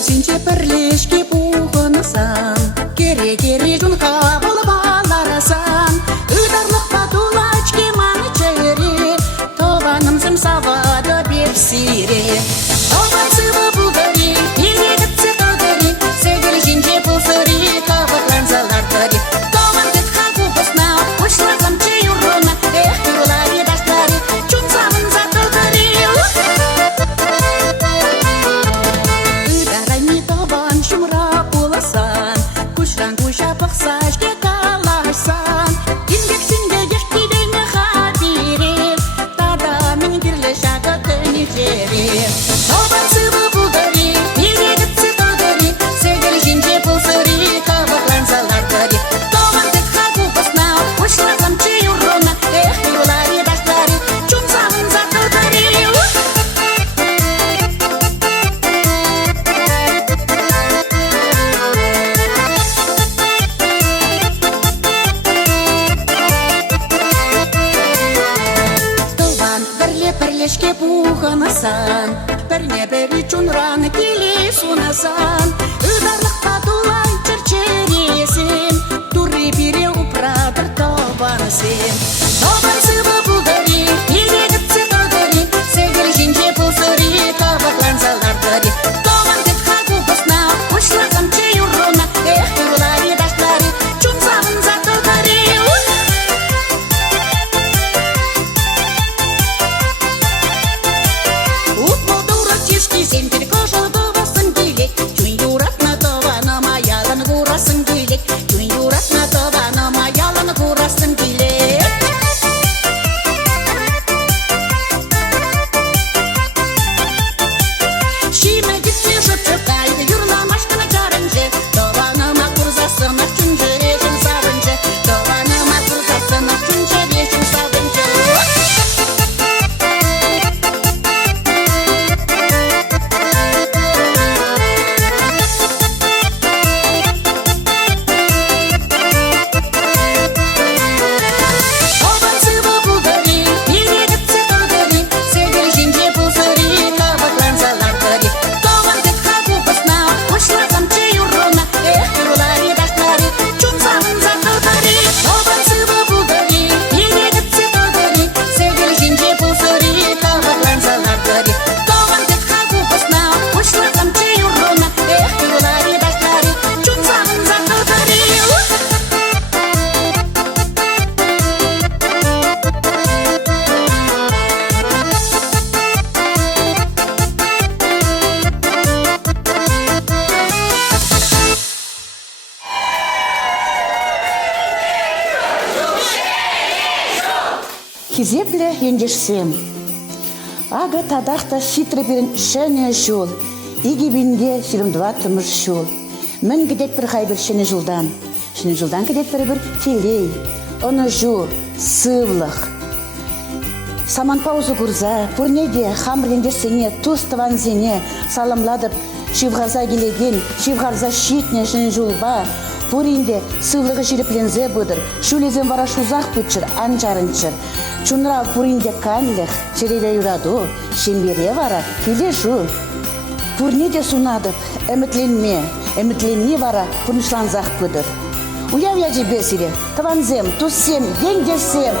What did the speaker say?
Синче пірлешке пухынысан, кере-кере жунға болып аларасан. Үдарлық батулачке маңы чәйре, тованымзым савады беп сире. Тован сывы бұлдыри, елегітсе қыдыри, сегір жинче пұлсыри, қабықланзалар тыри. Тован тетқа купысна, ұшлазам чей ұрына, эх, күрілари даштары, чунзамын затылдыри. Шумра пуласан, кушран куша пақсашке каларсан. Ингексинге ешкидейме хабире, тада мен кирле шага тыни жере. Тобан сывы бұлдыри, елегітсе қыдыри, сегір жинче пұлсыри, қабықланзалар тыри. Тобан тетқа купысна, ұшлазам чей ұрына, эх, күрілари даштары, чунзамын затылдыри. Пірлешке пухынасан, пірне-пірі чунраны келе сунасан. Үдарлық батулай чырчересен, туры бире упрадыр тобаны сен. Тобан сывы бұлдыри, елегітсе қыдыри, сегір жинче пұлсыри, қабықланзалар тыри. Тобан тетқа купысна, ұшлазам чей ұрына, эх, күрілари даштары, чунзамын затылдыри. Сен перекошыл довасын келек, чун юратна тованы маялын курасын келек, чун юратна тованы маялын курасын келек. Шиме гитсе жұртшып кайды юрламашканы жарынжы, тованы ма курзасын ақчын жүрежін сабынжы, тованы ма курзасын ақчын жүрежін сабынжы. Хизепле ендешсем. Ага тадақта шитры берін шәне жол. Иги бинде 22 тымыш жол. Мен кедет бір қай бір шәне жылдан. Шәне жылдан кедет бір телей. Оны жол, сывлық. Саман паузу күрза, пұрнеде, хамрленде сене, тустыван зене, саламладып, шивғарза келеген, шивғарза шитне шәне жолба. Пуринде сывлығы жереплензе бұдыр, шулезен вара шузақ бұтчыр, анжарынчыр. Чунра пуринде канлық, череле юраду, шембере вара, келе жу. Пурнеде сунадып, әмітленме вара, пұрнышланзақ бұдыр. Уяв яжи бесіре, таванзем, туссем, еңдесем,